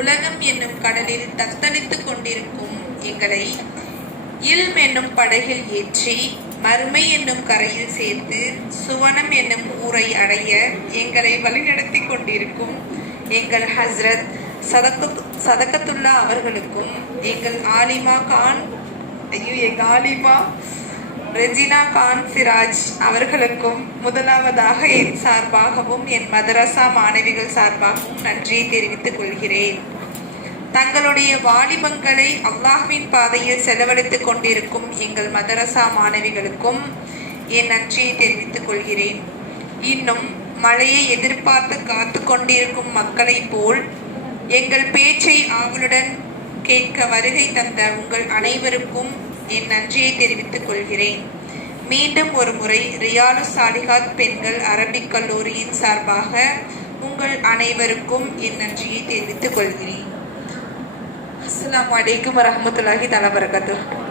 உலகம் என்னும் கடலில் தத்தளித்துக் கொண்டிருக்கும் எங்களை இல்ம் என்னும் படகில் ஏற்றி மறுமை என்னும் கரையில் சேர்த்து சுவனம் என்னும் ஊரை அடைய எங்களை வழிநடத்தி கொண்டிருக்கும் எங்கள் ஹஸ்ரத் சதகத்துல்லா அவர்களுக்கும் எங்கள் ஆலிமா ரெஜினா கான் சிராஜ் அவர்களுக்கும் முதலாவதாக என் சார்பாகவும் என் மதரசா மாணவிகள் சார்பாகவும் நன்றியை தெரிவித்துக் கொள்கிறேன். தங்களுடைய வாலிபங்களை அல்லாஹ்வின் பாதையில் செலவழித்துக் கொண்டிருக்கும் எங்கள் மதரசா மாணவிகளுக்கும் என் நன்றியை தெரிவித்துக் கொள்கிறேன். இன்னும் மழையை எதிர்பார்த்து காத்து கொண்டிருக்கும் மக்களை போல் எங்கள் பேச்சை ஆவலுடன் கேட்க வருகை தந்த உங்கள் அனைவருக்கும் என் நன்றியை தெரிவித்துக் கொள்கிறேன். மீண்டும் ஒரு முறை ரியாலு சாலிஹாத் பெண்கள் அரபிக் கல்லூரியின் சார்பாக உங்கள் அனைவருக்கும் என் நன்றியை தெரிவித்துக் கொள்கிறேன். அஸ்ஸலாமு அலைக்கும் வரஹ்மத்துல்லாஹி தஆலா வபரகாத்துஹு.